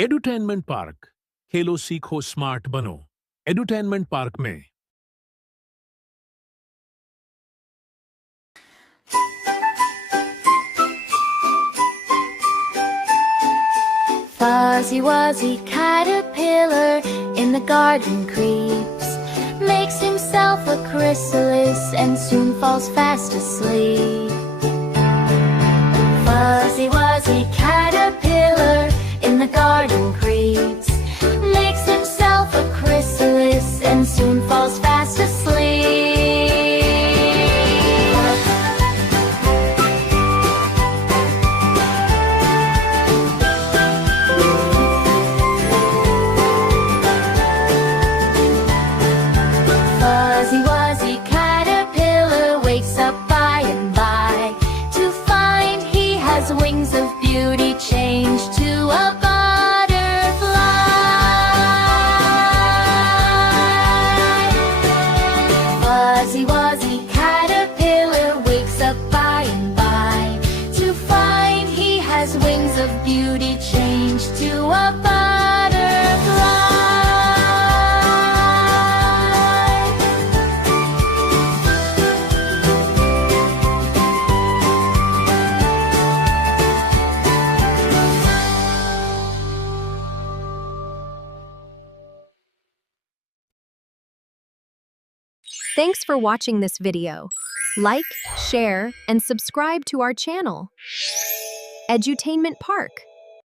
Edutainment park, खेलो सीखो smart बनो। Edutainment park में Fuzzy wuzzy caterpillar in the garden creeps, makes himself a chrysalis and soon falls fast asleep. Fuzzy wuzzy caterpillar in the garden creeps, makes himself a chrysalis and soon falls fast asleep. Fuzzy wuzzy caterpillar wakes up by and by to find he has wings of beauty changed to a butterfly. Fuzzy wuzzy caterpillar wakes up by and by to find he has wings of beauty changed to a butterfly. Thanks for watching this video. Like, share, and subscribe to our channel. Edutainment Park.